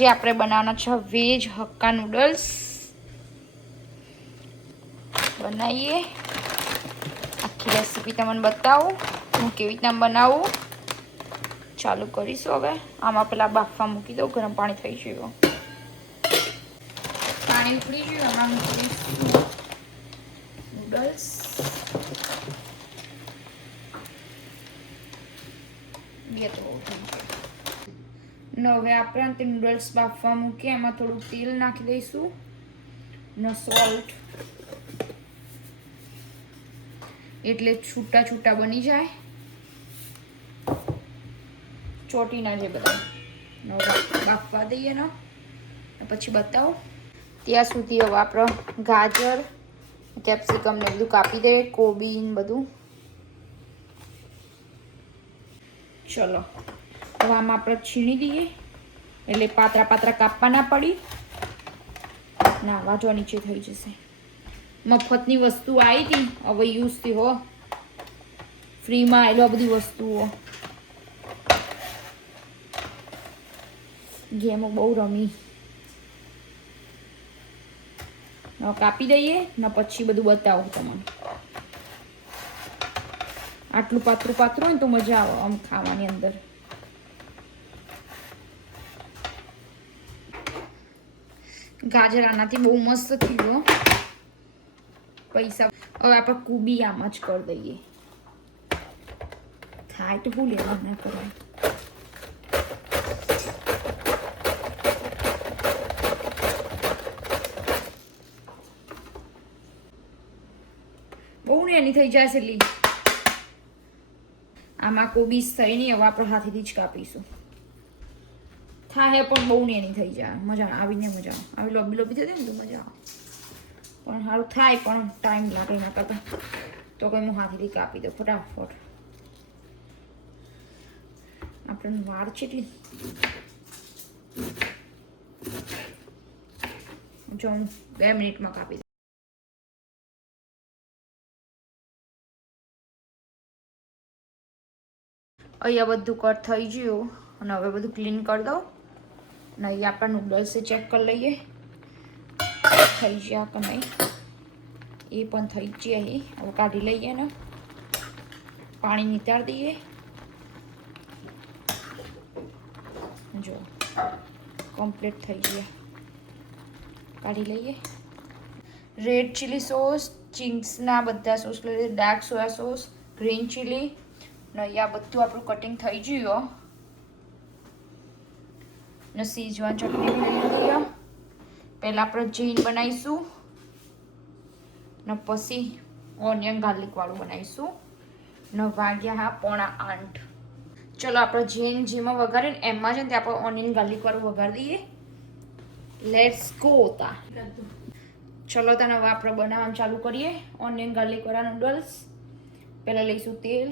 આજે આપણે બનાવવાના છે વેજ હક્કા નૂડલ્સ. બનાવીએ. આખી રેસીપી તમને બતાવું હું કેવી રીતના બનાવું. ચાલુ કરીશું હવે. આમાં પેલા બાફવા મૂકી દઉં, ગરમ પાણી થઈ ગયું. પાણી ઉકળી ગયું, આમાં મૂકીશું નૂડલ્સ. હવે આપણે તે નૂડલ્સ બાફવા મૂકીએ, એમાં થોડું તેલ નાખી દઈશું ને સોલ્ટ, એટલે છૂટા છૂટા બની જાય, ચોટી ના જાય બધા. બાફવા દઈએ ને પછી બતાવો. ત્યાં સુધી હવે આપણે ગાજર, કેપ્સિકમ ને બધું કાપી દઈએ, કોબી ને બધું. ચલો હવે આમાં આપણે છીણી દઈએ, એટલે પાતરા પાતરા કાપવા ના પડી. ના વાજો નીચે થઈ જશે. મફતની વસ્તુ આવી હતી, હવે યુઝ થી હો ફ્રીમાં આવેલો આ બધી વસ્તુઓ. ગેમો બહુ રમી. કાપી દઈએ ને પછી બધું બતાવું તમને. આટલું પાતળું પાતળું હોય ને તો મજા આવે આમ ખાવાની અંદર. ગાજર આનાથી બહુ મસ્ત થયું. પૈસા હવે આપણે કોબી આમાં જ કરી દઈએ. થાય તો ભૂલે ના કરાય. બહુ ને એની થઈ જાય છે લી. આમાં કોબીસ થઈ નહીં, હવે આપણે હાથેથી જ કાપીશું. થાય પણ બહુ ને એની થઈ જાય. મજા આવીને મજા આવે. આવી લોબી લોબી થઈ જાય ને તો મજા આવે. પણ સારું થાય પણ ટાઈમ લાગે એના કરતાં તો કંઈ હું હાથેથી કાપી દઉં ફટાફટ. આપણને વાર છે એટલી. જો હું 2 મિનિટમાં કાપી દઉં. અહીંયા બધું કટ થઈ ગયું અને હવે બધું ક્લીન કરી દઉં. અને અહીંયા આપણા નૂડલ્સ ચેક કરી લઈએ થઈ ગયા કે નહીં. એ પણ થઈ ગયા. હવે કાઢી લઈએ ને પાણી નિતાર દઈએ. જો કમ્પ્લીટ થઈ ગયા. કાઢી લઈએ. રેડ ચીલી સોસ, ચિંગ્સના બધા સોસ લઈ લઈએ, dark soya sauce, green chilli ને અહીંયા બધું આપણું કટિંગ થઈ ગયું. ને સીજવાન ચટણી લઈ લઈએ. પહેલાં આપણે જૈન બનાવીશું ને પછી ઓનિયન ગાર્લિક વાળું બનાવીશું. ને વાગ્યા હા 7:45. ચલો આપણે જૈન જેમાં વઘારીએ ને એમાં છે ને આપણે ઓનિયન ગાર્લિક વાળું વઘારી દઈએ. લેટ્સ ગો તા. ચલો તને હવે આપણે બનાવવાનું ચાલુ કરીએ. ઓનિયન ગાર્લિક વાળા નૂડલ્સ. પહેલાં લઈશું તેલ,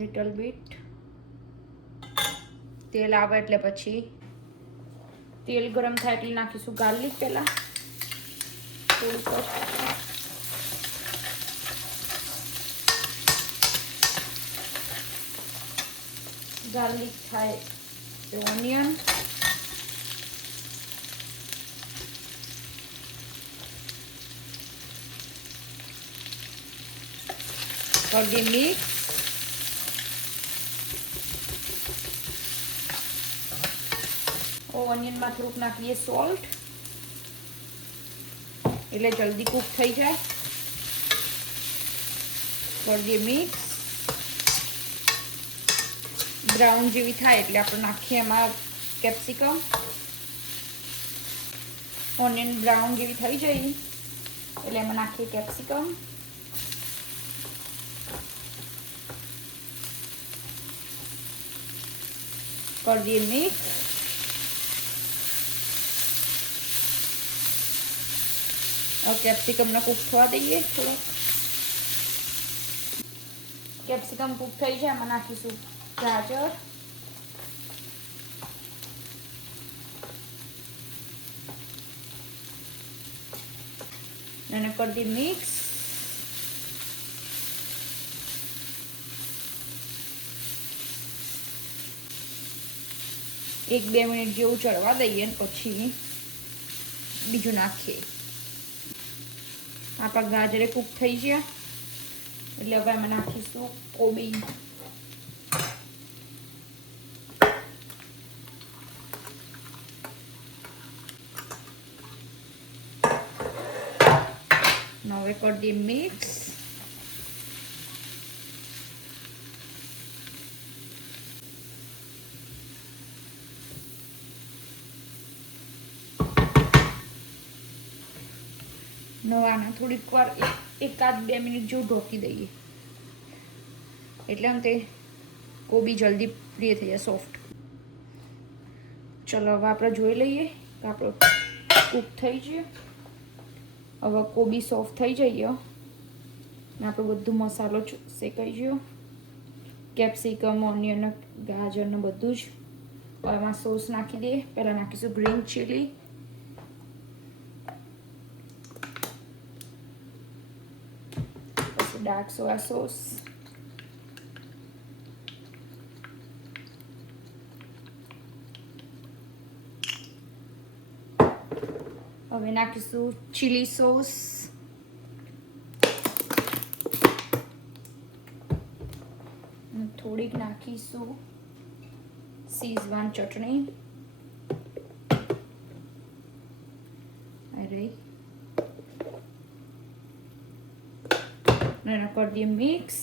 લિટલ બીટ. તેલ આવે એટલે પછી તેલ ગરમ થાય એટલે નાખીશું ગાર્લિક. પહેલાં થોડું ગાર્લિક થાય તો ઓનિયન, કરી દઈએ મિક્સ. ઓનિયનમાં થોડુંક નાખીએ સોલ્ટ, એટલે જલ્દી કૂક થઈ જાય. કરી દઈએ મિક્સ. બ્રાઉન જેવી થાય એટલે આપણે નાખીએ એમાં કેપ્સિકમ. ઓનિયન બ્રાઉન જેવી થઈ જાય એટલે એમાં નાખીએ કેપ્સિકમ. કરી દઈએ મિક્સ. કેપ્સિકમને કૂક થવા દઈએ થોડોક. કેપ્સિકમ કૂક થઈ જાય એમાં નાખીશું ગાજર, અને કરી દઈએ મિક્સ. 1-2 મિનિટ જેવું ચડવા દઈએ ને પછી બીજું નાખીએ. આપણા ગાજરે કૂક થઈ ગયા એટલે હવે અમે નાખીશું કોબી. હવે કરી દઈએ મિક્સ. નવાના થોડીક વાર 1-2 મિનિટ જેવું ઢોકી દઈએ એટલે આમ તે કોબી જલ્દી પ્રિય થઈ જાય, સોફ્ટ. ચલો હવે આપણે જોઈ લઈએ કે આપણો કૂક થઈ ગયો. હવે કોબી સોફ્ટ થઈ જઈએ ને આપણો બધું મસાલો શેકાઈ ગયો, કેપ્સિકમ, ઓનિયન, ગાજર ને બધું જ. હવે એમાં સોસ નાખી દઈએ. પહેલાં નાખીશું green chilli, dark soya sauce, હવે નાખીશું ચીલી સોસ, થોડીક નાખીશું શીઝવાન ચટણી. અરે એના કરી દઈએ મિક્સ.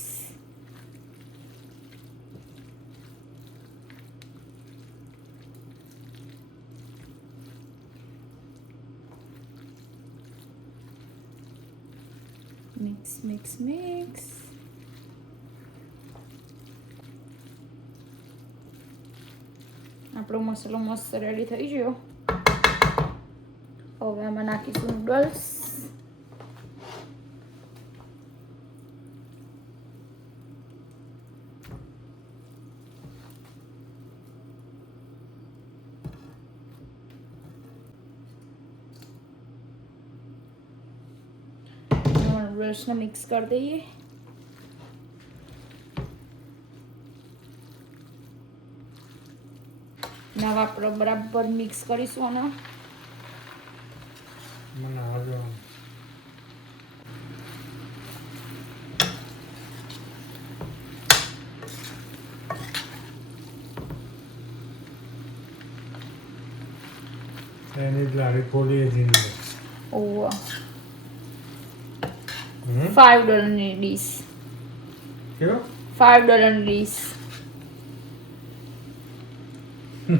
Mix mix mix. આપણો મસાલો મસ્ત રેડી થઈ ગયો. હવે આમાં નાખીશું નૂડલ્સ. નૂડલ્સને મિક્સ કરી દઈએ. હવે આપણે બરાબર મિક્સ કરીશું આના. એની લારી ખોલી હતી. Oh, $5 dish. કેવો? $5 ડીશ.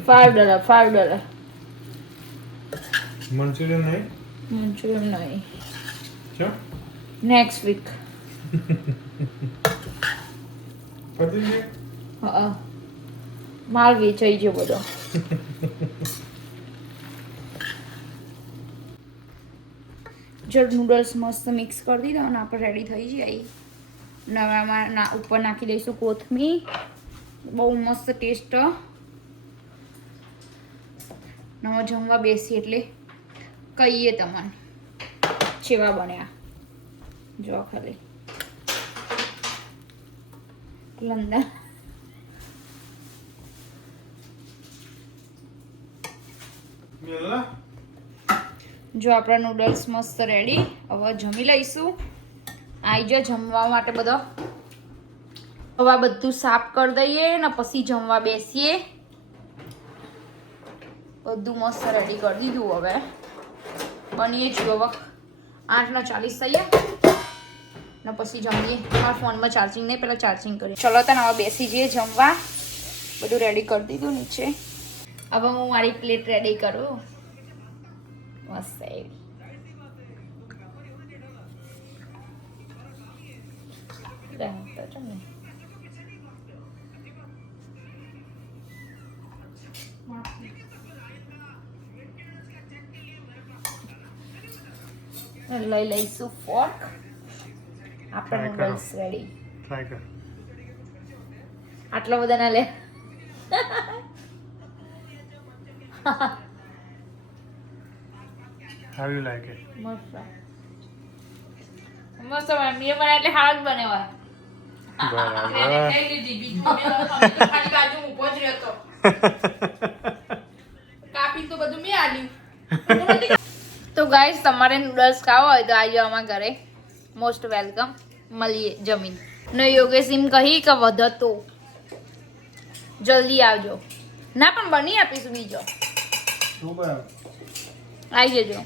$5. મંચુરિયન નહીં? મંચુરિયન નહીં. શું? Next week. પતી ગયું? હા, માલ વેચાઈ ગયો બધો. જો નૂડલ્સ મસ્ત મિક્સ કરી દીધા અને આપણે રેડી થઈ જાય. નવામાં ઉપર નાખી દઈશું કોથમીર. બહુ મસ્ત ટેસ્ટ. નવા જમવા બેસી એટલે કહીએ તમને ચેવા બન્યા. જો ખાલી લંદન. જો આપણા નૂડલ્સ મસ્ત રેડી. હવે જમી લઈશું. આવી જાઓ જમવા માટે બધા. હવે આ બધું સાફ કરી દઈએ ને પછી જમવા બેસીએ. બધું મસ્ત રેડી કરી દીધું. હવે બનીએ છીએ. હવે 8:40 થઈએ ને પછી જમીએ. મારા ફોનમાં ચાર્જિંગ નહીં, પહેલાં ચાર્જિંગ કરીએ. ચલો તને હવે બેસી જઈએ જમવા. બધું રેડી કરી દીધું નીચે. હવે હું મારી પ્લેટ રેડી કરું મસ્ત એવી. લઈ લઈશું ફોર્ક. આપણે નૂડલ્સ રેડી. ટ્રાય કર. આટલા બધા ના લે. How you like it? મસ્ત મસ્ત બને. મેં બનાવ્યા એટલે હાથ બનેવા. બરાબર. ખાલી બાજુ ઊભો જ રહેતો. ગાઈસ તમારે નૂડલ્સ ખાવા હોય તો આવજો અમારા ઘરે મોસ્ટ વેલકમ મળીએ જમીન ને યોગેશ એમ કહી કે વધતો જલ્દી આવજો ના પણ બની આપીશું બીજો શું બરાબર આવી જજો